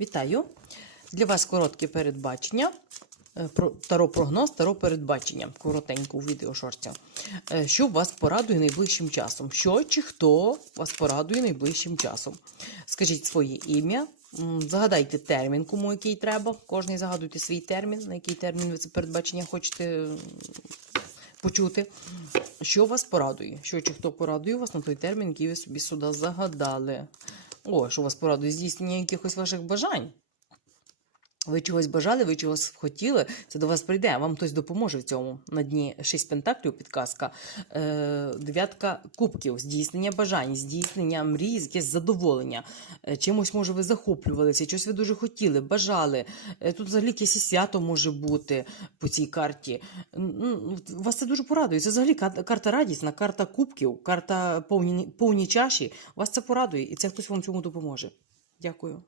Вітаю! Для вас коротке передбачення. е, Таро прогноз, таро передбачення. Коротенько у відеошорті. Е, Що вас порадує найближчим часом? Що чи хто вас порадує найближчим часом? Скажіть своє ім'я, загадайте термін, кому який треба. Кожний загадуйте свій термін, на який термін ви це передбачення хочете почути. Що вас порадує? Що чи хто порадує вас на той термін, який ви собі сюди загадали? О, що вас порадує здійснення якихось ваших бажань. Ви чогось бажали, ви чогось хотіли, це до вас прийде, вам хтось допоможе в цьому. На дні шість пентаклів, підказка, е, дев'ятка кубків, здійснення бажань, здійснення мрій, якесь задоволення. Е, чимось, може, ви захоплювалися, щось ви дуже хотіли, бажали. Е, тут взагалі якесь свято може бути по цій карті. Ну, Вас це дуже порадує. Це взагалі карта радісна, карта кубків, карта повні, повні чаші. Вас це порадує, і це хтось вам цьому допоможе. Дякую.